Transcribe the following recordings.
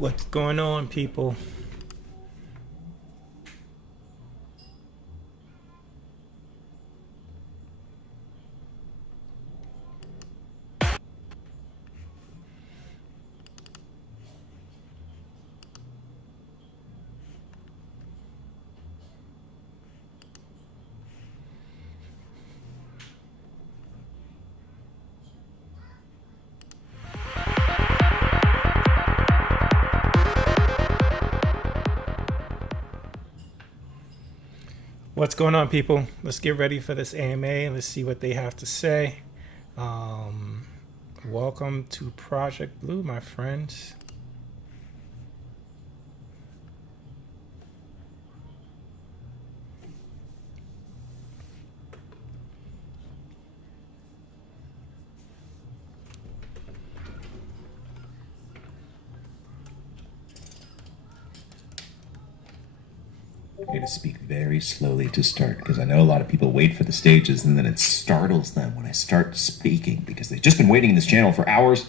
What's going on, people? What's going on, people? Let's get ready for this AMA. Let's see what they have to say. Welcome to Project Blue, my friends. I'm going to speak very slowly to start because I know a lot of people wait for the stages and then it startles them when I start speaking because they've just been waiting in this channel for hours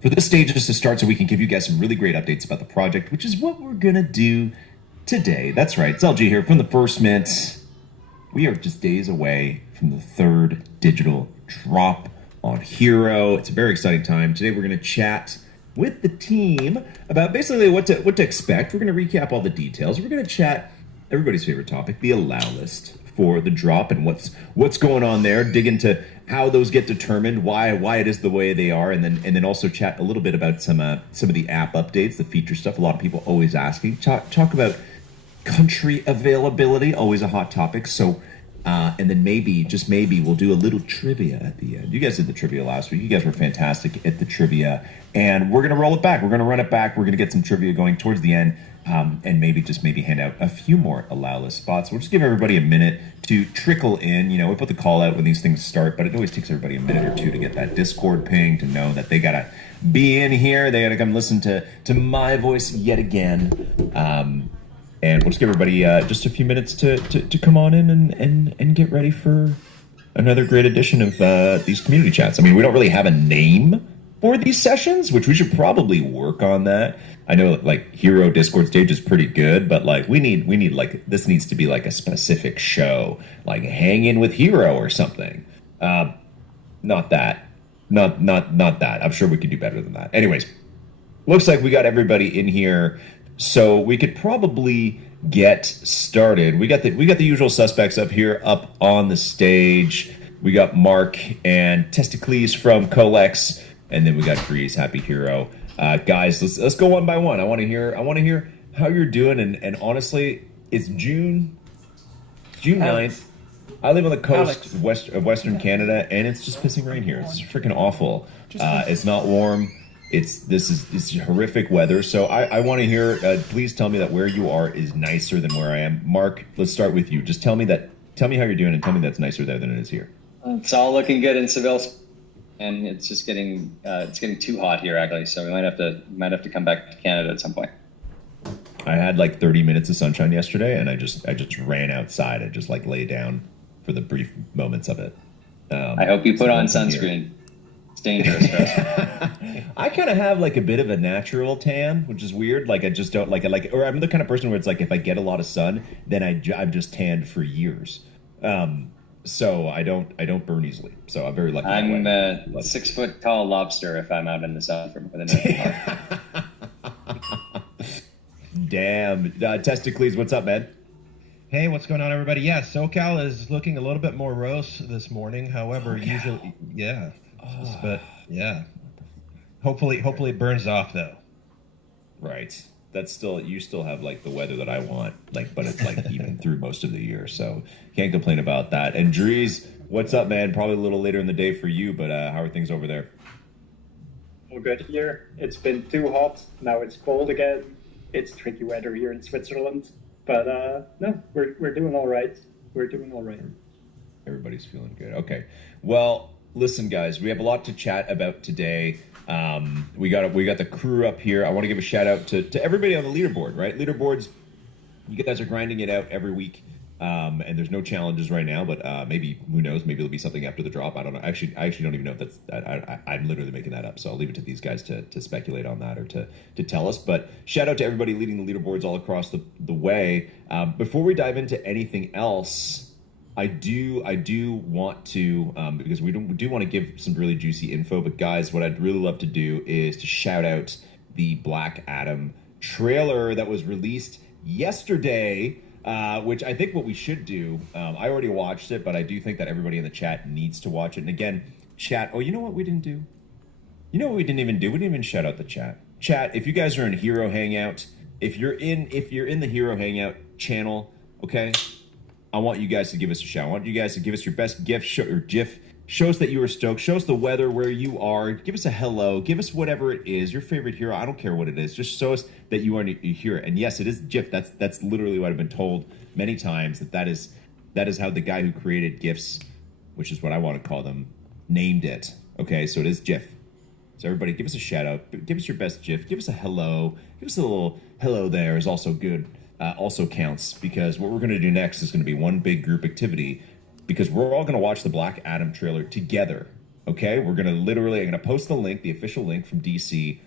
for the stages to start so we can give you guys some really great updates about the project, which is what we're going to do today. That's right. It's LG here from the First Mint. We are just days away from the third digital drop on HRO. It's a very exciting time. Today we're going to chat with the team about basically what to expect. We're going to recap all the details. We're going to chat everybody's favorite topic, the allow list for the drop and what's going on there, dig into how those get determined, why it is the way they are, and then also chat a little bit about some of the app updates, the feature stuff. A lot of people always asking. Talk about country availability, always a hot topic. So and then maybe, just maybe, we'll do a little trivia at the end. You guys did the trivia last week. You guys were fantastic at the trivia. And we're going to roll it back. We're going to run it back. We're going to get some trivia going towards the end. And maybe hand out a few more allow list spots. We'll just give everybody a minute to trickle in. You know, we put the call out when these things start, but it always takes everybody a minute or two to get that Discord ping, to know that they got to be in here. They got to come listen to my voice yet again. And we'll just give everybody just a few minutes to come on in and get ready for another great edition of these community chats. I mean, we don't really have a name for these sessions, which we should probably work on that. I know like HRO Discord stage is pretty good, but like we need like, this needs to be like a specific show, like hang in with HRO or something. Not that. I'm sure we could do better than that. Anyways, looks like we got everybody in here, so we could probably get started. We got the usual suspects up here, up on the stage. We got Mark and Testicles from Colex, and then we got Grease, Happy Hero. Guys, let's go one by one. I want to hear how you're doing, and honestly, it's June 9th. I live on the coast of Western Canada, and it's just pissing rain here. It's freaking awful. It's not warm. It's horrific weather. So I want to hear. Please tell me that where you are is nicer than where I am. Mark, let's start with you. Just tell me how you're doing, and tell me that's nicer there than it is here. It's all looking good in Seville, and it's just getting too hot here actually. So we might have to come back to Canada at some point. I had like 30 minutes of sunshine yesterday, and I just ran outside. I just like lay down for the brief moments of it. I hope you put on sunscreen. It's dangerous. I kind of have like a bit of a natural tan, which is weird. Like I just don't like it. Or I'm the kind of person where it's like if I get a lot of sun, then I'm just tanned for years. So I don't burn easily. So I'm very lucky. I'm a 6 foot tall lobster if I'm out in the sun for more than an hour. Damn. Testicles, what's up, man? Hey, what's going on, everybody? Yeah, SoCal is looking a little bit more morose this morning. However, usually, yeah. But yeah, hopefully it burns off though. Right. You still have like the weather that I want, like, but it's like even through most of the year, so can't complain about that. And Drees, what's up, man? Probably a little later in the day for you, but how are things over there? All good here. It's been too hot. Now it's cold again. It's tricky weather here in Switzerland, but no, we're doing all right. We're doing all right. Everybody's feeling good. Okay. Well, listen, guys, we have a lot to chat about today. We got the crew up here. I want to give a shout out to everybody on the leaderboard, right? Leaderboards, you guys are grinding it out every week. And there's no challenges right now, but maybe, who knows, maybe there'll be something after the drop. I don't know. I actually don't even know if that's I'm literally making that up. So I'll leave it to these guys to speculate on that or to tell us. But shout out to everybody leading the leaderboards all across the way. Before we dive into anything else, I do want to, because we do want to give some really juicy info, but guys, what I'd really love to do is to shout out the Black Adam trailer that was released yesterday, which I think what we should do, I already watched it, but I do think that everybody in the chat needs to watch it. And again, chat, oh, you know what we didn't do? You know what we didn't even do? We didn't even shout out the chat. Chat, if you guys are in Hero Hangout, if you're in the Hero Hangout channel, okay, I want you guys to give us a shout. I want you guys to give us your best GIF or GIF. Show us that you are stoked. Show us the weather where you are. Give us a hello. Give us whatever it is. Your favorite hero. I don't care what it is. Just show us that you are here. And yes, it is GIF. That's literally what I've been told many times. That is how the guy who created GIFs, which is what I want to call them, named it. Okay, so it is GIF. So everybody, give us a shout out. Give us your best GIF. Give us a hello. Give us a little hello. There is also good. Also counts, because what we're going to do next is going to be one big group activity, because we're all going to watch the Black Adam trailer together. Okay, I'm going to post the link, the official link from DC,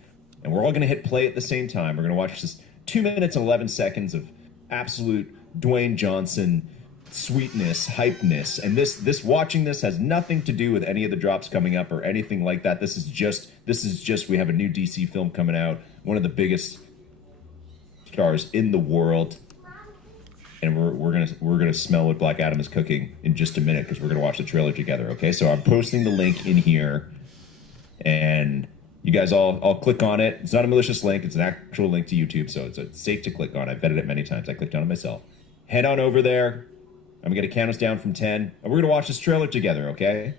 and we're all going to hit play at the same time. We're going to watch this 2 minutes and 11 seconds of absolute Dwayne Johnson sweetness, hypeness, and this watching this has nothing to do with any of the drops coming up or anything like that. This is just we have a new DC film coming out, one of the biggest stars in the world, and we're gonna smell what Black Adam is cooking in just a minute, because we're gonna watch the trailer together. Okay, so I'm posting the link in here, and you guys all click on it. It's not a malicious link; it's an actual link to YouTube, so it's safe to click on. I've vetted it many times. I clicked on it myself. Head on over there. I'm gonna count us down from 10, and we're gonna watch this trailer together. Okay.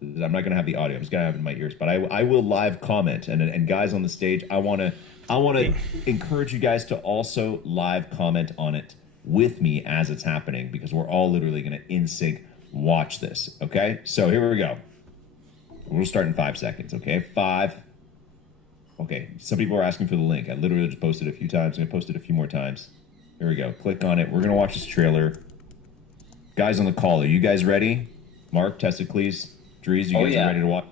I'm not gonna have the audio. I'm just gonna have it in my ears, but I will live comment, and guys on the stage, I want to encourage you guys to also live comment on it with me as it's happening, because we're all literally going to in sync watch this. Okay, so here we go. We'll start in 5 seconds. Okay, 5. Okay, some people are asking for the link. I literally just posted it a few times. I'm going to post it a few more times. Here we go. Click on it. We're going to watch this trailer. Guys on the call, are you guys ready? Mark, Testicles, Drees, you guys are ready to watch?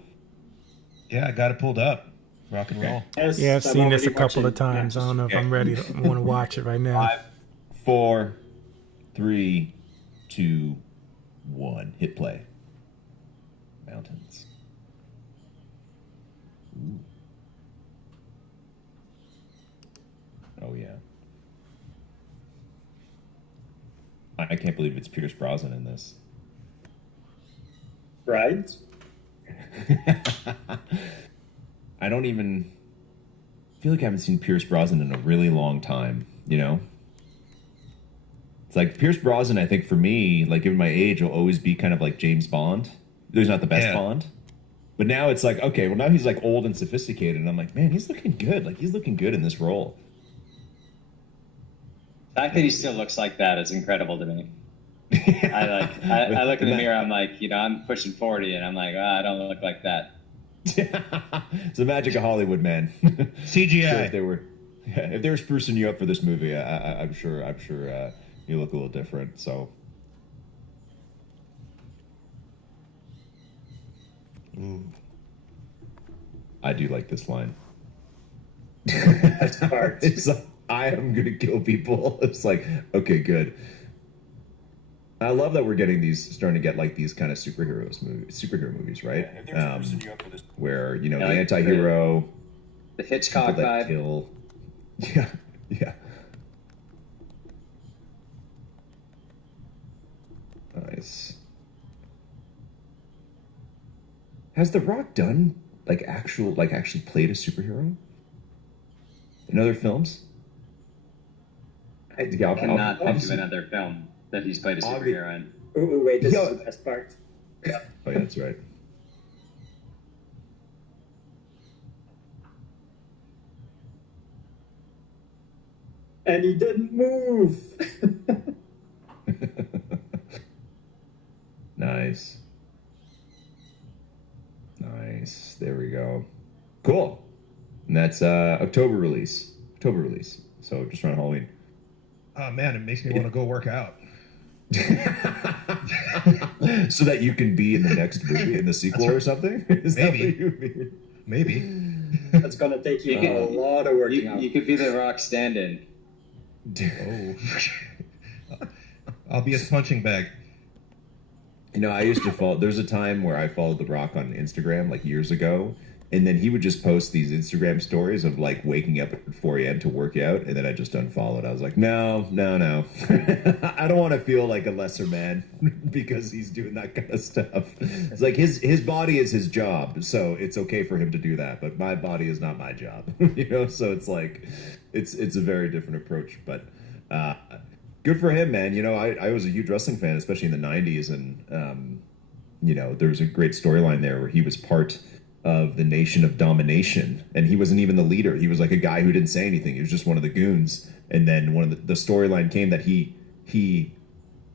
Yeah, I got it pulled up. Rock and roll. Yes, Yeah, I've I'm seen this a already couple of watching. times. I don't know if I'm ready. I want to watch it right now. 5, 4, 3, 2, 1. Hit play. Mountains. Ooh. Oh yeah. I can't believe it's Pierce Brosnan in this. Right? I don't even feel like I haven't seen Pierce Brosnan in a really long time, you know? It's like Pierce Brosnan, I think for me, like given my age, will always be kind of like James Bond. There's not the best Bond. But now it's like, okay, well now he's like old and sophisticated, and I'm like, man, he's looking good. Like he's looking good in this role. The fact that he still looks like that is incredible to me. I look in the mirror, I'm like, I'm pushing 40, and I'm like, I don't look like that. It's the magic of Hollywood, man. CGI. Sure, if they were sprucing you up for this movie, I'm sure you look a little different. So, I do like this line. That's part. It's like, I am gonna kill people. It's like, okay, good. I love that we're getting starting to get like these kind of superhero movies, right? Where the like anti-hero, the Hitchcock people that vibe. kill. Yeah. Nice. Has The Rock done actually played a superhero in other films? I cannot think of another film that he's played a superhero in. Ooh, wait, this is the best part. Oh yeah, that's right. And he didn't move. Nice. There we go. Cool. And that's October release. So just around Halloween. Oh man, it makes me want to go work out. So that you can be in the next movie, in the sequel or something? Is that what you mean? Maybe. That's gonna take you a lot of working out. You could be the Rock stand-in. Oh. I'll be his punching bag. You know, I used to follow. There's a time where I followed The Rock on Instagram, like years ago, and then he would just post these Instagram stories of like waking up at 4 a.m. to work out, and then I just unfollowed. I was like, no, I don't want to feel like a lesser man because he's doing that kind of stuff. It's like his body is his job, so it's okay for him to do that, but my body is not my job, you know. So it's like, it's a very different approach, but. Good for him, man. You know, I was a huge wrestling fan, especially in the 90s. And, you know, there was a great storyline there where he was part of the Nation of Domination. And he wasn't even the leader. He was like a guy who didn't say anything. He was just one of the goons. And then one of the storyline came that he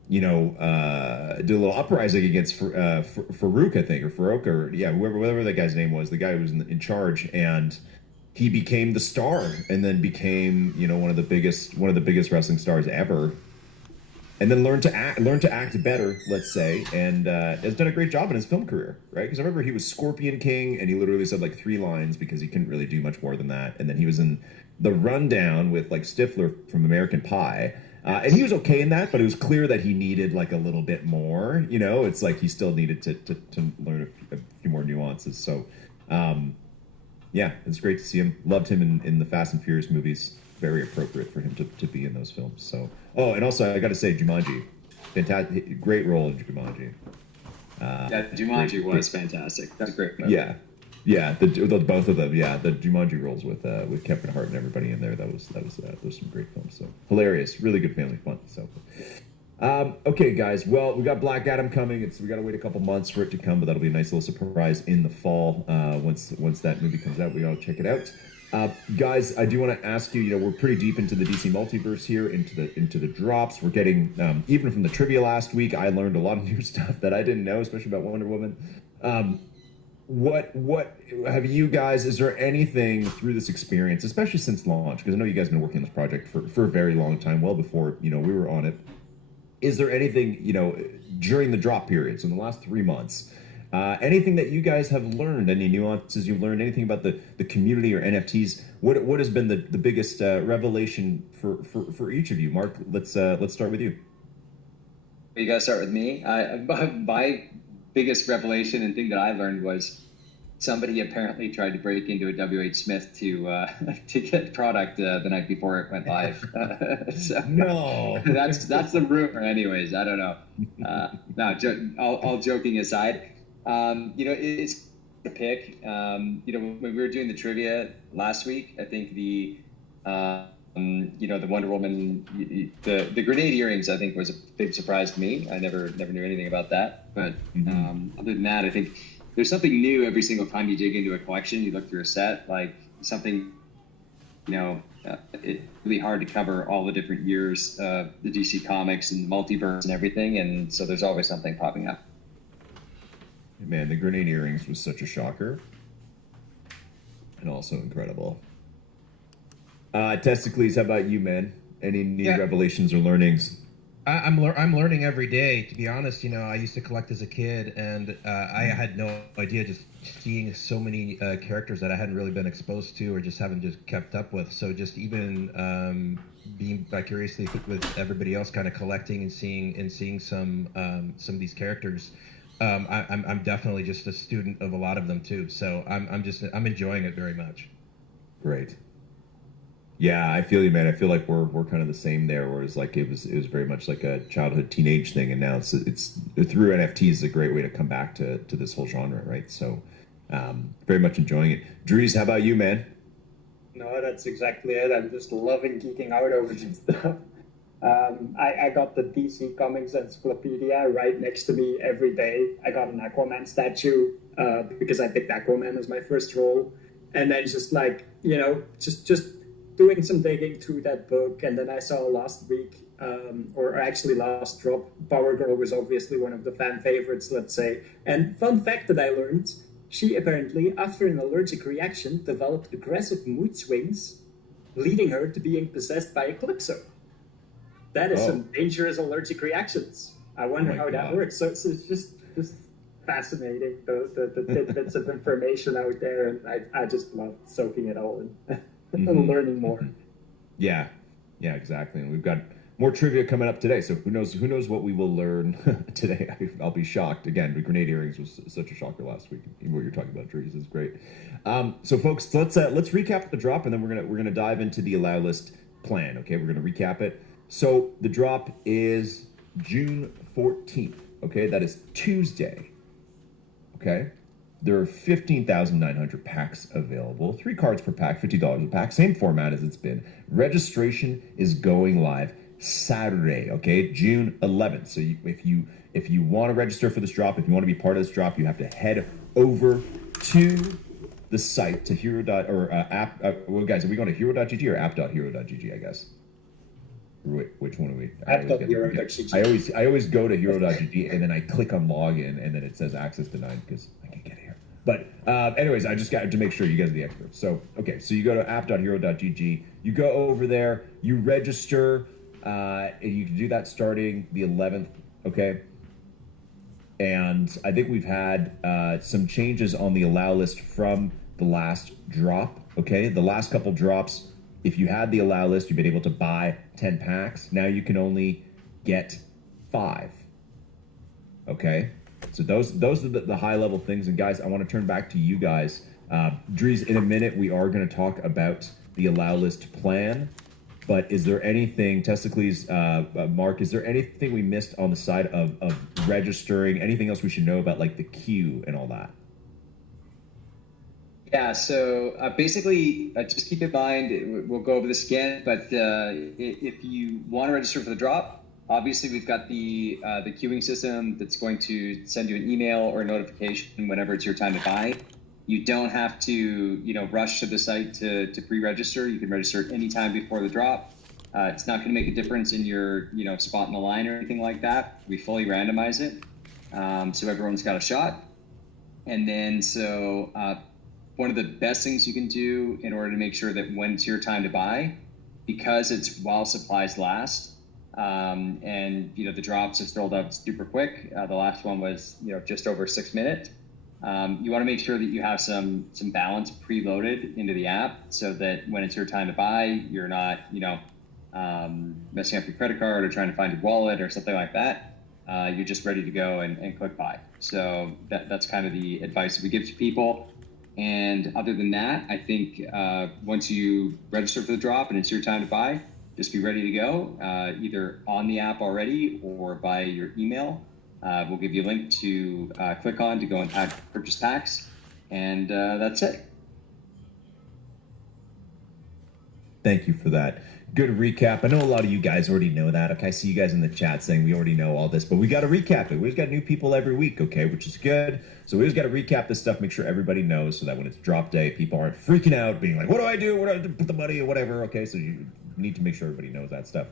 you know, did a little uprising against Farouk, I think, or Farouk, or yeah, whoever that guy's name was, the guy who was in charge. And he became the star, and then became, you know, one of the biggest wrestling stars ever, and then learned to act better, let's say, and has done a great job in his film career, right? Because I remember he was Scorpion King, and he literally said like 3 lines because he couldn't really do much more than that, and then he was in The Rundown with like Stifler from American Pie, and he was okay in that, but it was clear that he needed like a little bit more, you know. It's like he still needed to learn a few more nuances. So. Yeah, it's great to see him. Loved him in the Fast and Furious movies. Very appropriate for him to be in those films. So, oh, and also I got to say, Jumanji, fantastic, great role in Jumanji. Yeah, Jumanji was fantastic. That's a great movie. Yeah, the both of them. Yeah, the Jumanji roles with Kevin Hart and everybody in there. Those some great films. So hilarious, really good family fun. So. Okay, guys. Well, we got Black Adam coming. We got to wait a couple months for it to come, but that'll be a nice little surprise in the fall. Once that movie comes out, we gotta check it out. Guys, I do want to ask you. You know, we're pretty deep into the DC multiverse here, into the drops. We're getting even from the trivia last week. I learned a lot of new stuff that I didn't know, especially about Wonder Woman. What have you guys? Is there anything through this experience, especially since launch? Because I know you guys have been working on this project for a very long time, well before we were on it. Is there anything, during the drop periods in the last 3 months, anything that you guys have learned, any nuances you've learned, anything about the community or NFTs? What has been the biggest revelation for each of you? Mark, let's start with you. You guys start with me. My biggest revelation and thing that I learned was somebody apparently tried to break into a WH Smith to get product the night before it went live. So, no, that's the rumor. Anyways, I don't know. All joking aside, it's a pick. When we were doing the trivia last week, I think the Wonder Woman, the grenade earrings, I think was a big surprise to me. I never knew anything about that. But other than that, I think there's something new every single time you dig into a collection. You look through a set, like something, it's really hard to cover all the different years of the DC comics and the multiverse and everything. And so there's always something popping up. Man, the grenade earrings was such a shocker. And also incredible. Testicles, how about you, man? Any new revelations or learnings? I'm learning every day. To be honest, I used to collect as a kid, and I had no idea, just seeing so many characters that I hadn't really been exposed to or just haven't just kept up with. So just even being vicariously with everybody else, kind of collecting and seeing some of these characters. I'm definitely just a student of a lot of them too. So I'm enjoying it very much. Great. Yeah, I feel you, man. I feel like we're kind of the same there. Whereas like it was very much like a childhood teenage thing, and now it's through NFTs is a great way to come back to this whole genre, right? So, very much enjoying it. Drees, how about you, man? No, that's exactly it. I'm just loving geeking out over this stuff. I got the DC Comics Encyclopedia right next to me every day. I got an Aquaman statue because I picked Aquaman as my first role, and then just like just doing some digging through that book. And then I saw last week, or actually last drop, Power Girl was obviously one of the fan favorites, let's say. And fun fact that I learned, she apparently, after an allergic reaction, developed aggressive mood swings, leading her to being possessed by Eclipso. that is some dangerous allergic reactions. I wonder how that works. So it's just fascinating, the tidbits of information out there, and I just love soaking it all in and learning more. Yeah, exactly. And we've got more trivia coming up today, so who knows what we will learn today. I'll be shocked. Again, the grenade earrings was such a shocker last week. What you're talking about, trees, is great. So folks, let's recap the drop, and then we're gonna dive into the allow list plan. Okay, we're gonna recap it. So the drop is June 14th. Okay, that is Tuesday. Okay, there are 15,900 packs available. 3 cards per pack, $50 a pack. Same format as it's been. Registration is going live Saturday. Okay, June 11th. So if you want to register for this drop, if you want to be part of this drop, you have to head over to the site to hero. Well, guys, are we going to hero.gg or app.hero.gg? I guess. Which one are we? I always go to hero.gg and then I click on login and then it says access denied because I can't get here. But anyways, I just got to make sure you guys are the experts. So so you go to app.hero.gg, you go over there, you register, and you can do that starting the 11th. Okay. And I think we've had some changes on the allow list from the last drop. Okay, the last couple drops. If you had the allow list, you've been able to buy 10 packs. Now you can only get 5. Okay? So those are the high level things. And guys, I want to turn back to you guys. Dries, in a minute, we are going to talk about the allow list plan. But is there anything, Testicles, Mark, is there anything we missed on the side of registering? Anything else we should know about like the queue and all that? Yeah, so basically, just keep in mind, we'll go over this again, but if you want to register for the drop, obviously we've got the queuing system that's going to send you an email or a notification whenever it's your time to buy. You don't have to, rush to the site to pre-register. You can register at any time before the drop. It's not going to make a difference in your, spot in the line or anything like that. We fully randomize it, so everyone's got a shot. And then one of the best things you can do in order to make sure that when it's your time to buy, because it's while supplies last, and the drops have filled up super quick. The last one was just over 6 minutes. You want to make sure that you have some balance preloaded into the app so that when it's your time to buy, you're not messing up your credit card or trying to find your wallet or something like that. You're just ready to go and click buy. So that's kind of the advice that we give to people. And other than that, I think once you register for the drop and it's your time to buy, just be ready to go, either on the app already or by your email. We'll give you a link to click on to go and purchase packs. And that's it. Thank you for that. Good recap. I know a lot of you guys already know that. Okay, I see you guys in the chat saying we already know all this, but we got to recap it. We've got new people every week, okay, which is good. So we always got to recap this stuff, make sure everybody knows so that when it's drop day, people aren't freaking out, being like, what do I do? Where do I put the money or whatever? Okay, so you need to make sure everybody knows that stuff.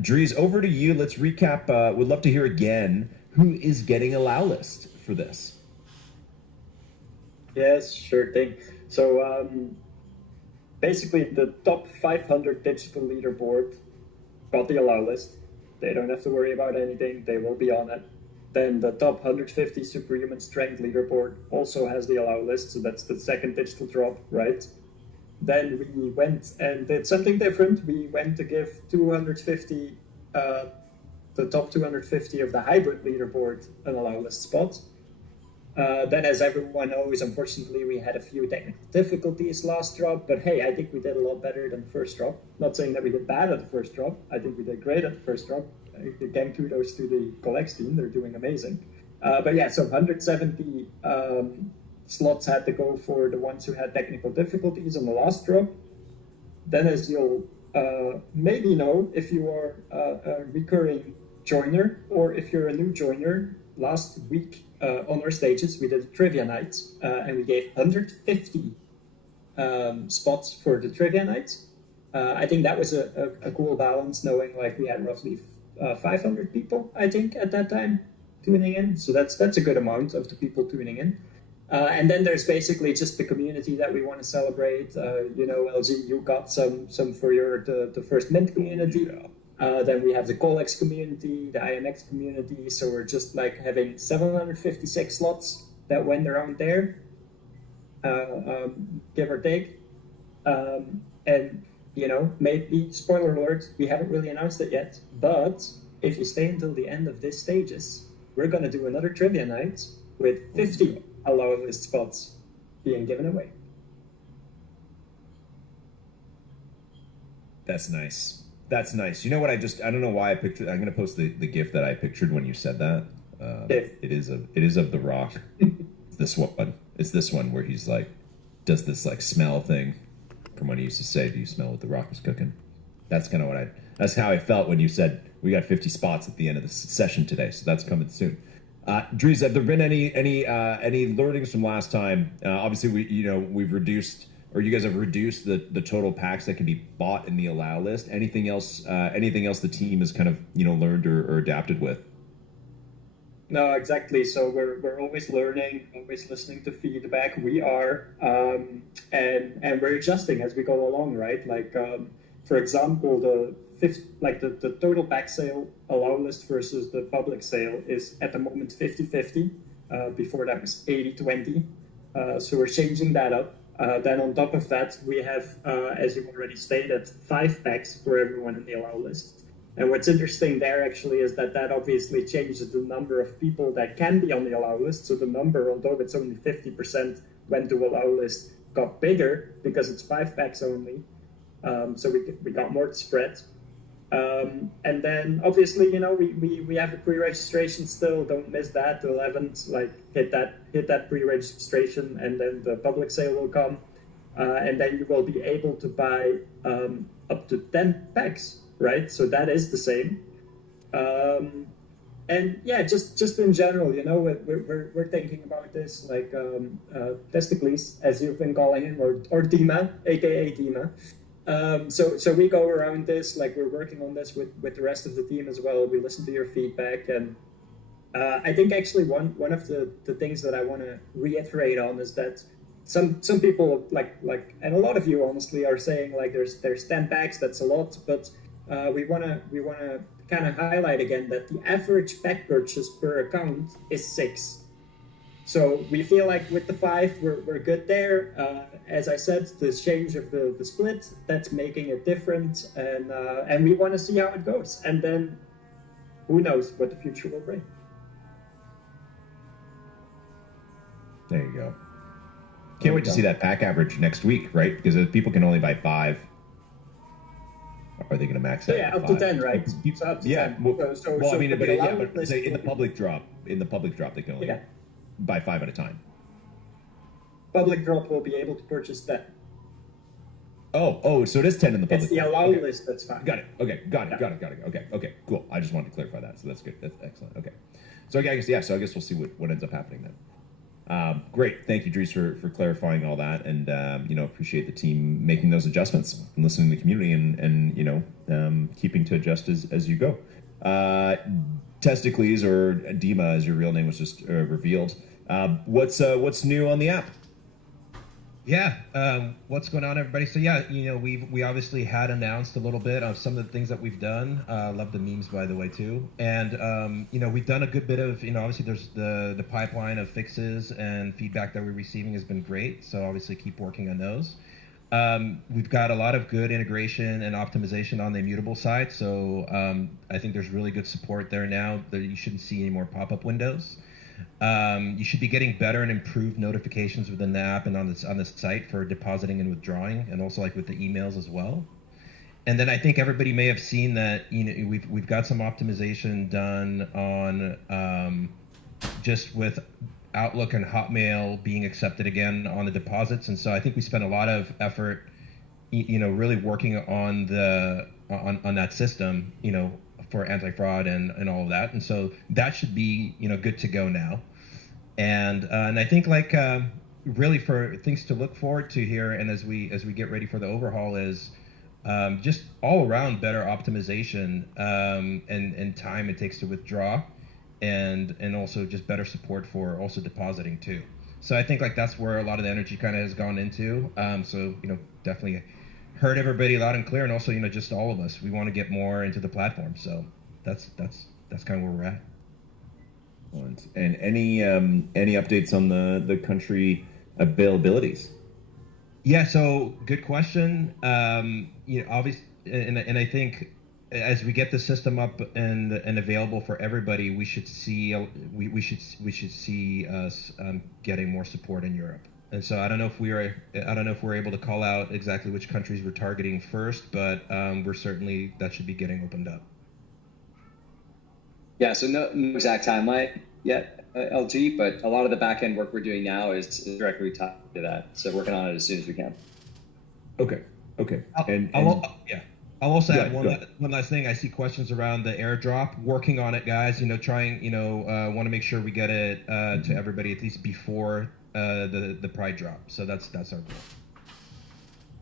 Dries, over to you. Let's recap. Would love to hear again who is getting allow list for this. Yes, sure thing. So basically the top 500 digital leaderboard got the allow list. They don't have to worry about anything. They will be on it. Then the top 150 superhuman strength leaderboard also has the allow list. So that's the second digital drop, right? Then we went and did something different. We went to give 250, the top 250 of the hybrid leaderboard an allow list spot. Then, as everyone knows, unfortunately, we had a few technical difficulties last drop. But hey, I think we did a lot better than the first drop. Not saying that we did bad at the first drop. I think we did great at the first drop. Again, kudos to the Collects team. They're doing amazing. But yeah, so 170 slots had to go for the ones who had technical difficulties on the last drop. Then, as you'll maybe know, if you are a recurring joiner or if you're a new joiner, last week on our stages we did a trivia night and we gave 150 spots for the trivia night. I think that was a cool balance, knowing like we had roughly 500 people, I think, at that time tuning in. So that's a good amount of the people tuning in. And then there's basically just the community that we want to celebrate. LG, you got some for the first mint community. Then we have the Colex community, the IMX community. So we're just like having 756 slots that went around there, give or take. And maybe spoiler alert, we haven't really announced it yet. But if you stay until the end of this stages, we're gonna do another trivia night with 50 allow list spots being given away. That's nice. That's nice. You know what? I don't know why I pictured. I'm gonna post the GIF that I pictured when you said that. It is of The Rock. It's this one. It's this one where he's like, does this like smell thing from when he used to say, "Do you smell what The Rock was cooking?" That's kind of that's how I felt when you said we got 50 spots at the end of the session today. So that's coming soon. Dries, have there been any learnings from last time? Obviously, we've reduced, or you guys have reduced the total packs that can be bought in the allow list. Anything else? Anything else the team has kind of learned or adapted with? No, exactly. So we're always learning, always listening to feedback. We are, and we're adjusting as we go along, right? Like, for example, the total pack sale allow list versus the public sale is at the moment 50-50. Before that was 80-20. So we're changing that up. Then on top of that, we have, as you already stated, 5 packs for everyone in the allow list. And what's interesting there actually is that obviously changes the number of people that can be on the allow list. So the number, although it's only 50% went to allow list, got bigger because it's 5 packs only. So we got more to spread. And then obviously, we have the pre-registration still. Don't miss that. The 11th, like hit that pre-registration, and then the public sale will come. And then you will be able to buy up to 10 packs. Right, so that is the same, and yeah, just in general, we're thinking about this like testicles, as you've been calling him, or Dima, aka Dima. So we go around this, like we're working on this with the rest of the team as well. We listen to your feedback, and I think actually one of the things that I want to reiterate on is that some people like and a lot of you honestly are saying like there's 10 packs, that's a lot, but we want to kind of highlight again that the average pack purchase per account is 6. So we feel like with the 5, we're good there. As I said, the change of the split, that's making it different, and we want to see how it goes. And then who knows what the future will bring. There you go. Can't wait to see that pack average next week, right? Because if people can only buy 5. Are they going to max out? Yeah, up to 10, right? So up to 10. Well, I mean, but say in the public drop, they can only buy 5 at a time. Public drop will be able to purchase 10. Oh, so it is 10 in the public. It's the allow list, that's fine. Got it. Okay, got it. Okay, cool. I just wanted to clarify that, so that's good. That's excellent. Okay, so I guess we'll see what ends up happening then. Great, thank you, Dries, for clarifying all that, and appreciate the team making those adjustments and listening to the community, and keeping to adjust as you go. Testicles, or Dima, as your real name was just revealed. What's new on the app? Yeah, what's going on, everybody? So yeah, we obviously had announced a little bit of some of the things that we've done. Love the memes, by the way, too. And we've done a good bit of, obviously there's the pipeline of fixes and feedback that we're receiving has been great. So obviously keep working on those. We've got a lot of good integration and optimization on the immutable side. So I think there's really good support there now that you shouldn't see any more pop-up windows. You should be getting better and improved notifications within the app and on the site for depositing and withdrawing, and also like with the emails as well. And then I think everybody may have seen that we've got some optimization done on just with Outlook and Hotmail being accepted again on the deposits, and so I think we spent a lot of effort, really working on on that system, for anti-fraud and all of that, and so that should be good to go now, and I think really for things to look forward to here, and as we get ready for the overhaul, is just all around better optimization and time it takes to withdraw, and also just better support for also depositing too. So I think that's where a lot of the energy kind of has gone into. So definitely heard everybody loud and clear, and also, just all of us. We want to get more into the platform, so that's kind of where we're at. And any updates on the country availabilities? Yeah, so good question. Obviously, and I think as we get the system up and available for everybody, we should see us getting more support in Europe. And so I don't know if we're able to call out exactly which countries we're targeting first, but that should be getting opened up. Yeah, so no exact timeline yet, LG, but a lot of the back end work we're doing now is directly tied to that. So working on it as soon as we can. Okay. I'll also add one last thing. I see questions around the airdrop. Working on it, guys. Want to make sure we get it to everybody at least before the Pride drop. So that's our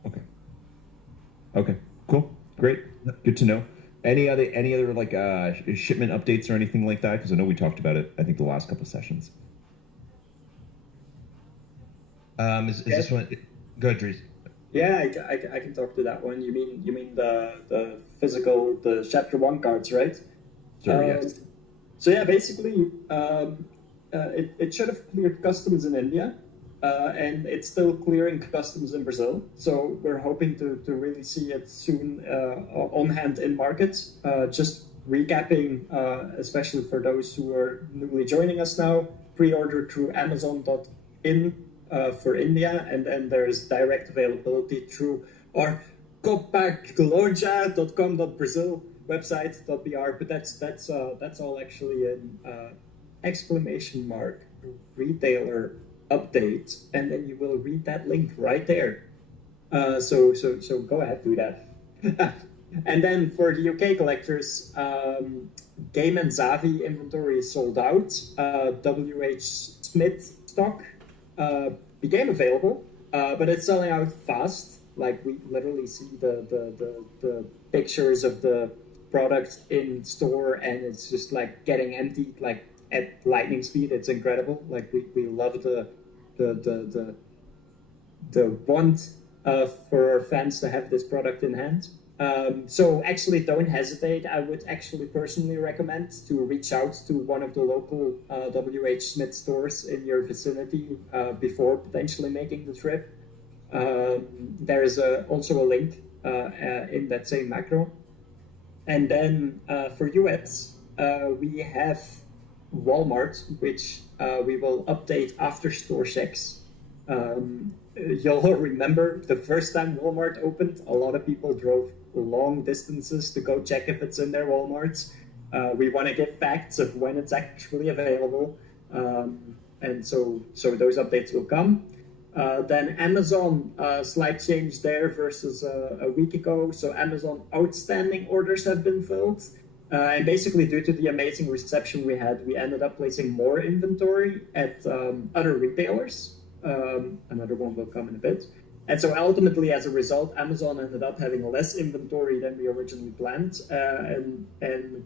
goal. Okay. Cool. Great. Good to know. Any other like shipment updates or anything like that? Because I know we talked about it, I think, the last couple of sessions. Is this one? Go ahead, Dries. Yeah, I can talk to that one. You mean the physical, the Chapter 1 cards, right? Sure, yes. So yeah, basically, it should have cleared customs in India, and it's still clearing customs in Brazil. So we're hoping to really see it soon on hand in markets. Just recapping, especially for those who are newly joining us now, pre-order through Amazon.in for India, and then there's direct availability through our copacloja.com.brazil website.br, but that's all actually an exclamation mark retailer update, and then you will read that link right there. So go ahead, do that. And then for the UK collectors, Game and Zavi inventory is sold out. WH Smith stock became available, but it's selling out fast. Like, we literally see the pictures of the product in store, and it's just like getting emptied like at lightning speed. It's incredible. Like, we love the want for our fans to have this product in hand. So actually, don't hesitate. I would actually personally recommend to reach out to one of the local WH Smith stores in your vicinity before potentially making the trip. There is also a link in that same macro. And then for US, we have Walmart, which we will update after store checks. You'll remember the first time Walmart opened, a lot of people drove long distances to go check if it's in their Walmarts. We want to get facts of when it's actually available. And so those updates will come. Then Amazon, slight change there versus a week ago. So Amazon outstanding orders have been filled. And basically, due to the amazing reception we had, we ended up placing more inventory at other retailers. Another one will come in a bit. And so ultimately, as a result, Amazon ended up having less inventory than we originally planned. And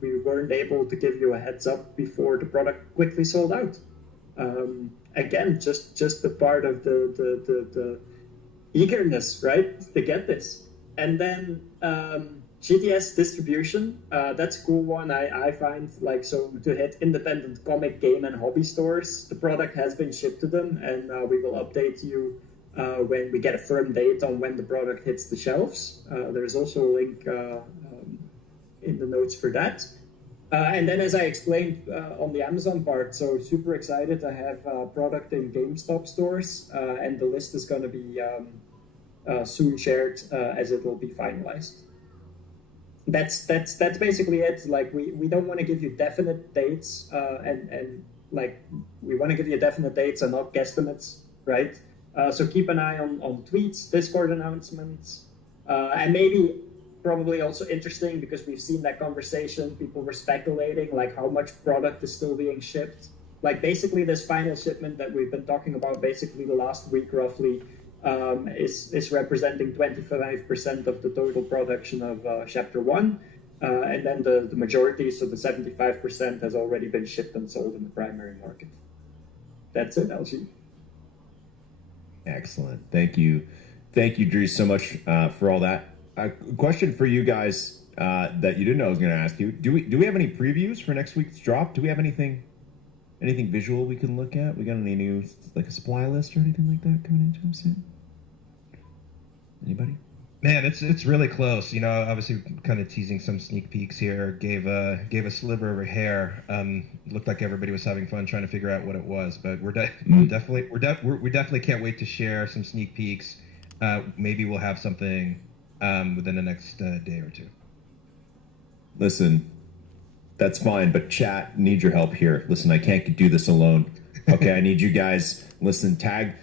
we weren't able to give you a heads up before the product quickly sold out. Again, just the part of the eagerness, right, to get this. And then GTS distribution, that's a cool one. I find, like, so to hit independent comic, game, and hobby stores, the product has been shipped to them, and we will update you when we get a firm date on when the product hits the shelves. There's also a link in the notes for that. And then, as I explained on the Amazon part, so super excited to have product in GameStop stores, and the list is going to be soon shared as it will be finalized. That's basically it. Like, we don't want to give you definite dates, and like, we want to give you definite dates and not guesstimates, right? So keep an eye on tweets, Discord announcements, and maybe probably also interesting, because we've seen that conversation. People were speculating like how much product is still being shipped. Like, basically, this final shipment that we've been talking about basically the last week roughly is representing 25% of the total production of Chapter 1. And then the majority, so the 75%, has already been shipped and sold in the primary market. That's it, LG. Excellent. Thank you Thank you, Drew, so much for all that. Question for you guys that you didn't know I was going to ask you. Do we have any previews for next week's drop? Do we have anything visual we can look at? We got any new, like a supply list or anything like that coming anytime soon? Anybody? Man, it's really close. You know, obviously, kind of teasing some sneak peeks here. Gave a sliver of a hair. Looked like everybody was having fun trying to figure out what it was. But we definitely can't wait to share some sneak peeks. Maybe we'll have something within the next day or two. Listen, that's fine, but chat, need your help here. Listen, I can't do this alone. Okay, I need you guys. Listen, tag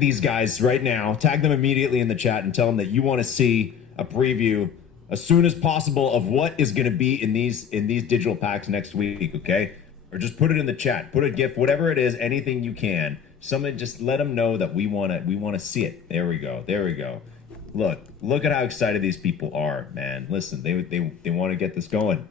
these guys right now. Tag them immediately in the chat and tell them that you want to see a preview as soon as possible of what is going to be in these digital packs next week. Okay, or just put it in the chat. Put a GIF, whatever it is, anything you can. Someone just let them know that we want to see it. There we go. Look at how excited these people are, man. Listen, they want to get this going.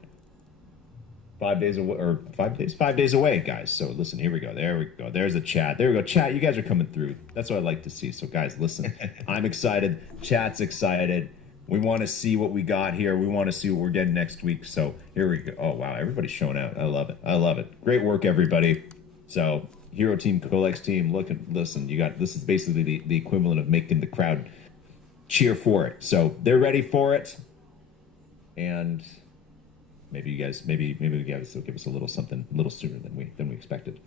5 days away, or 5 days? 5 days away, guys. So listen, here we go. There we go. There's a chat. There we go. Chat, you guys are coming through. That's what I like to see. So guys, listen, I'm excited. Chat's excited. We want to see what we got here. We want to see what we're getting next week. So here we go. Oh, wow. Everybody's showing out. I love it. Great work, everybody. So Hero Team, Colex Team, listen, you got, this is basically the equivalent of making the crowd cheer for it. So they're ready for it. And maybe you guys, maybe you guys will give us a little something a little sooner than we expected.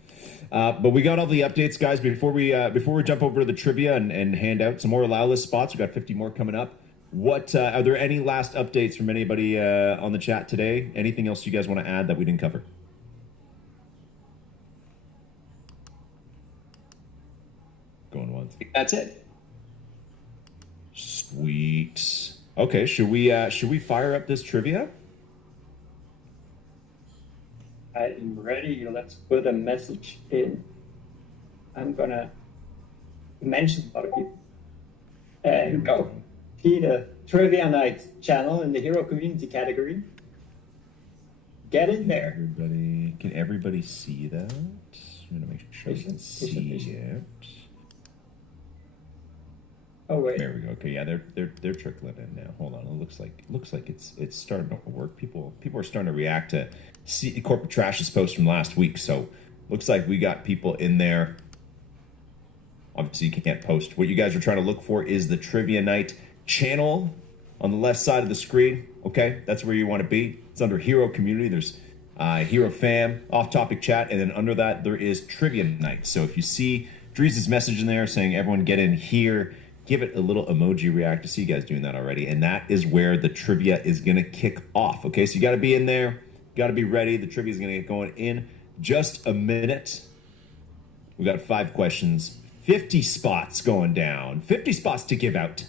But we got all the updates, guys. Before we jump over to the trivia and hand out some more allow list spots, we got 50 more coming up. What are there any last updates from anybody on the chat today? Anything else you guys want to add that we didn't cover? Going once. That's it. Sweet. Okay, should we fire up this trivia? I am ready. Let's put a message in. I'm gonna mention a lot of people. And go. See the Trivia Night channel in the Hero Community category. Get in there. Can everybody see that? I'm gonna make sure you can see it. Oh wait. There we go. Okay, yeah, they're trickling in now. Hold on. It looks like it's starting to work. People are starting to react to Corporate Trash's post from last week. So looks like we got people in there. Obviously, you can't post. What you guys are trying to look for is the Trivia Night channel on the left side of the screen. Okay, that's where you want to be. It's under Hero Community. There's Hero Fam, off-topic chat, and then under that there is Trivia Night. So if you see Drees' message in there saying everyone get in here, give it a little emoji react. To see you guys doing that already, and that is where the trivia is going to kick off. Okay, so you got to be in there, got to be ready. The trivia is going to get going in just a minute. We got 5 questions, 50 spots going down, 50 spots to give out.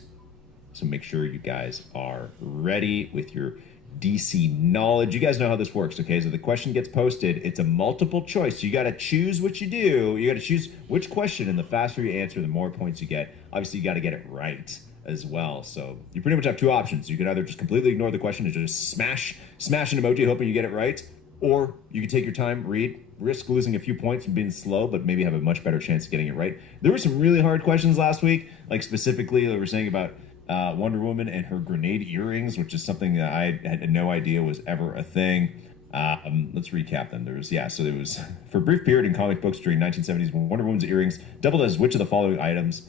So make sure you guys are ready with your DC knowledge. You guys know how this works, okay? So the question gets posted. It's a multiple choice. So you got to choose what you do. You got to choose which question, and the faster you answer, the more points you get. Obviously, you got to get it right as well. So you pretty much have 2 options. You can either just completely ignore the question and just smash an emoji hoping you get it right, or you can take your time, read, risk losing a few points from being slow, but maybe have a much better chance of getting it right. There were some really hard questions last week, like specifically they were saying about Wonder Woman and her grenade earrings, which is something that I had no idea was ever a thing. Let's recap them. There was for a brief period in comic books during 1970s, Wonder Woman's earrings doubled as which of the following items,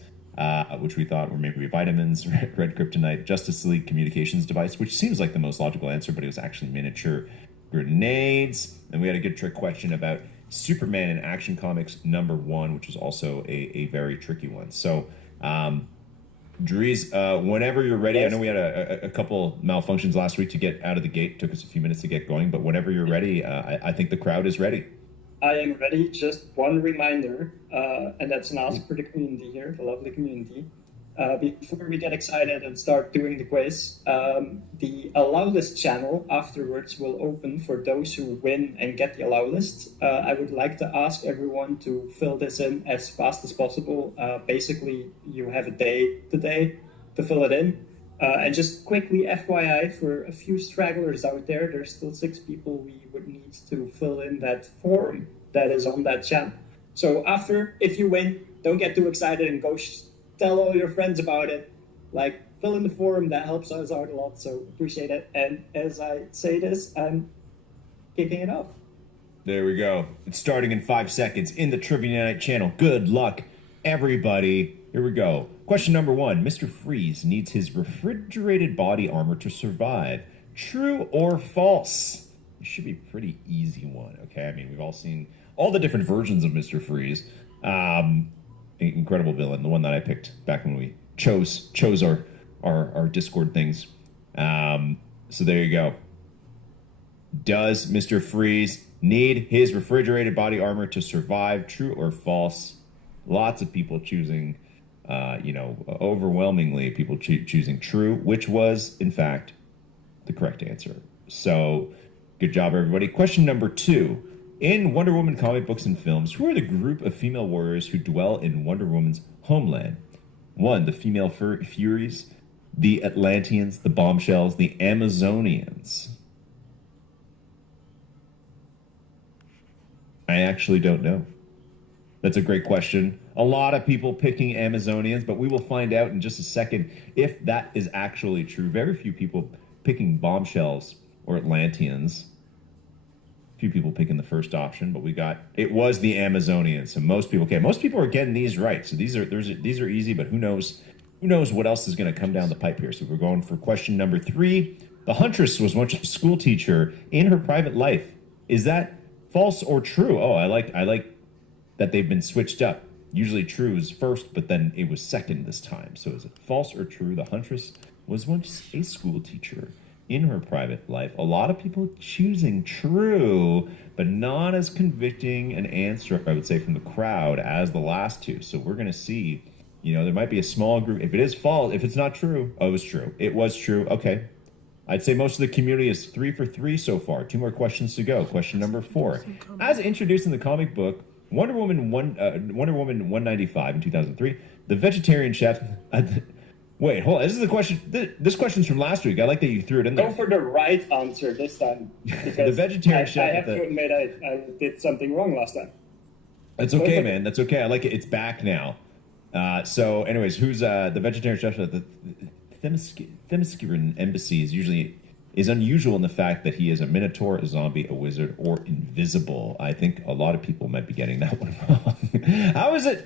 which we thought were maybe vitamins, red kryptonite, Justice League communications device, which seems like the most logical answer, but it was actually miniature grenades. And we had a good trick question about Superman in Action Comics #1, which is also a very tricky one. So, Dries, whenever you're ready, yes. I know we had a couple malfunctions last week to get out of the gate. It took us a few minutes to get going, but whenever you're ready, I think the crowd is ready. I am ready. Just one reminder, and that's an ask for the community here, the lovely community. Before we get excited and start doing the quiz, the allow list channel afterwards will open for those who win and get the allow list. I would like to ask everyone to fill this in as fast as possible. Basically, you have a day today to fill it in. And just quickly, FYI, for a few stragglers out there, there's still 6 people we would need to fill in that form that is on that channel. So after, if you win, don't get too excited and go tell all your friends about it. like fill in the forum. That helps us out a lot, so appreciate it. And as I say this, I'm kicking it off. There we go. It's starting in 5 seconds in the Trivia Night channel. Good luck, everybody. Here we go. Question number 1. Mr. Freeze needs his refrigerated body armor to survive. True or false? It should be a pretty easy one, okay? I mean, we've all seen all the different versions of Mr. Freeze. Incredible villain, the one that I picked back when we chose our Discord things. So there you go. Does Mr. Freeze need his refrigerated body armor to survive? True or false? Lots of people choosing, overwhelmingly people choosing true, which was, in fact, the correct answer. So, good job, everybody. Question number 2. In Wonder Woman comic books and films, who are the group of female warriors who dwell in Wonder Woman's homeland? 1. The female Furies, the Atlanteans, the Bombshells, the Amazonians. I actually don't know. That's a great question. A lot of people picking Amazonians, but we will find out in just a second if that is actually true. Very few people picking Bombshells or Atlanteans. Few people picking the first option, but it was the Amazonians. So most people are getting these right. So these are easy, but who knows what else is going to come down the pipe here. So we're going for question number 3. The Huntress was once a school teacher in her private life. Is that false or true? Oh, I like that they've been switched up. Usually true is first, but then it was second this time. So is it false or true? The Huntress was once a school teacher in her private life. A lot of people choosing true, but not as convicting an answer, I would say, from the crowd as the last two. So we're going to see, there might be a small group. If it is false, if it's not true, it was true. It was true. Okay. I'd say most of the community is 3 for 3 so far. 2 more questions to go. Question number 4. As introduced in the comic book, Wonder Woman 195 in 2003, the vegetarian chef... Wait, hold on. This is the question. This question's from last week. I like that you threw it in there. Go for the right answer this time. The vegetarian chef... I have to admit I did something wrong last time. That's okay, man. That's okay. I like it. It's back now. So, anyways, who's the vegetarian chef at the Themysciran embassy is unusual in the fact that he is a minotaur, a zombie, a wizard, or invisible. I think a lot of people might be getting that one wrong. How is it?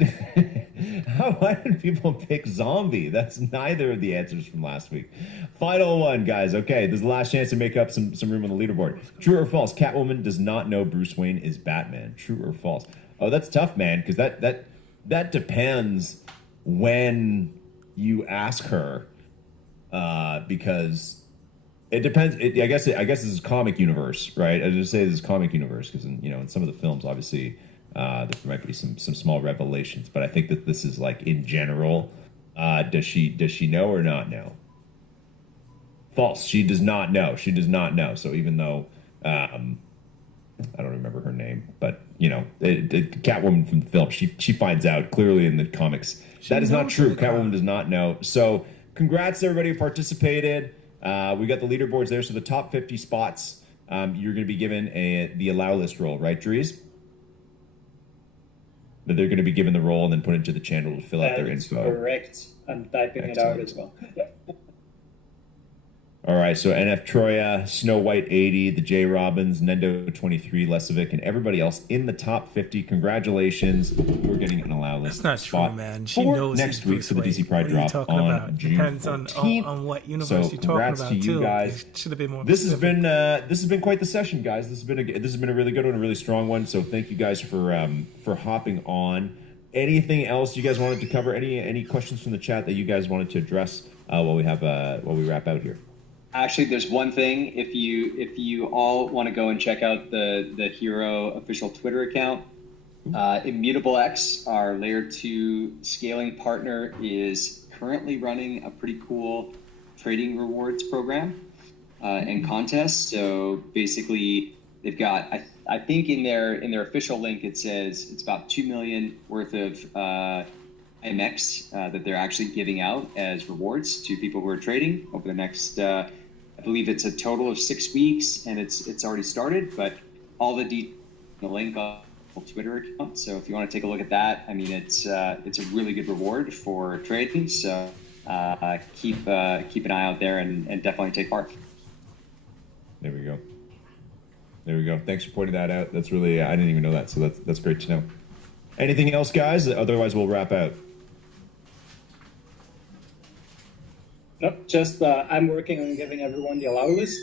Why did people pick zombie? That's neither of the answers from last week. Final one, guys. Okay, this is the last chance to make up some room on the leaderboard. True or false? Catwoman does not know Bruce Wayne is Batman. True or false? Oh, that's tough, man, because that depends when you ask her. Because it depends. I guess this is comic universe, right? I just say this is comic universe because in some of the films, obviously, there might be some small revelations. But I think that this is like in general. Does she know or not know? False. She does not know. She does not know. So even though I don't remember her name, but Catwoman from the film, she finds out clearly in the comics that is not true. Catwoman does not know. So. Congrats to everybody who participated. We got the leaderboards there. So the top 50 spots, you're going to be given the allow list role, right, Dries? That they're going to be given the role and then put into the channel to fill out their info. Correct. I'm typing it out as well. All right, so NF Troya, Snow White 80, the J Robbins, Nendo 23, Lesovic, and everybody else in the top 50. Congratulations. We're getting an allow list. That's not spot true, man. She knows next week for the DC Pride drop on June 14th. on what universe so you're talking about, to you too. guys. Should have been more this specific. has been quite the session, guys. This has been a really good one, a really strong one. So thank you guys for hopping on. Anything else you guys wanted to cover? Any questions from the chat that you guys wanted to address while we wrap out here? Actually, there's one thing. If you all want to go and check out the HRO official Twitter account, Immutable X, our layer 2 scaling partner, is currently running a pretty cool trading rewards program and contest. So basically, they've got I think in their official link it says it's about 2 million worth of IMX that they're actually giving out as rewards to people who are trading over the next. I believe it's a total of 6 weeks, and it's already started. But all the details in the link on the Twitter account. So if you want to take a look at that, I mean it's a really good reward for trading. So keep an eye out there and definitely take part. There we go. There we go. Thanks for pointing that out. That's really, I didn't even know that, so that's great to know. Anything else, guys? Otherwise, we'll wrap out. Nope, just I'm working on giving everyone the allow list,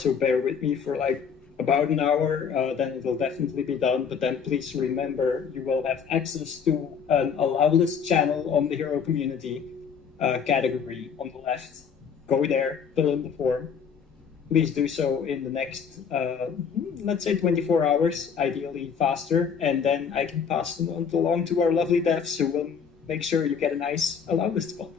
so bear with me for like about an hour, then it will definitely be done. But then please remember, you will have access to an allow list channel on the Hero Community category on the left. Go there, fill in the form. Please do so in the next, let's say 24 hours, ideally faster, and then I can pass them along to our lovely devs who will make sure you get a nice allow list spot.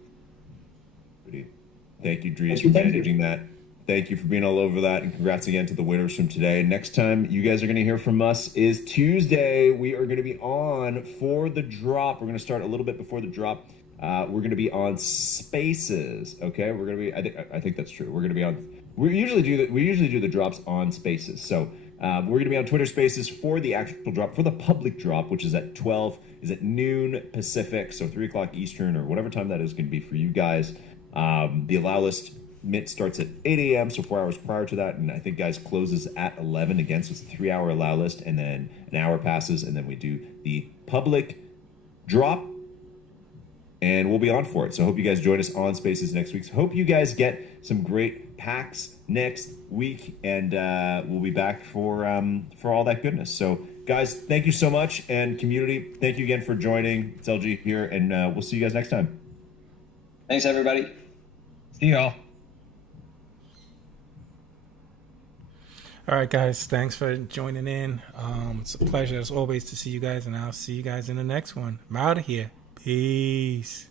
Thank you, Dries, for managing that. Thank you for being all over that, and congrats again to the winners from today. Next time you guys are going to hear from us is Tuesday. We are going to be on for the drop. We're going to start a little bit before the drop. We're going to be on Spaces. Okay, we're going to be. I think that's true. We're going to be on. We usually do the drops on Spaces. So we're going to be on Twitter Spaces for the actual drop, for the public drop, which is at noon Pacific, so 3 o'clock Eastern or whatever time that is going to be for you guys. The allow list mint starts at 8 a.m., so 4 hours prior to that, and I think guys closes at 11 again, so it's a 3-hour allow list, and then an hour passes, and then we do the public drop, and we'll be on for it. So I hope you guys join us on Spaces next week. So hope you guys get some great packs next week, and we'll be back for all that goodness. So guys, thank you so much, and community, thank you again for joining. It's LG here, and we'll see you guys next time. Thanks, everybody. See y'all. All right, guys. Thanks for joining in. It's a pleasure, as always, to see you guys, and I'll see you guys in the next one. I'm out of here. Peace.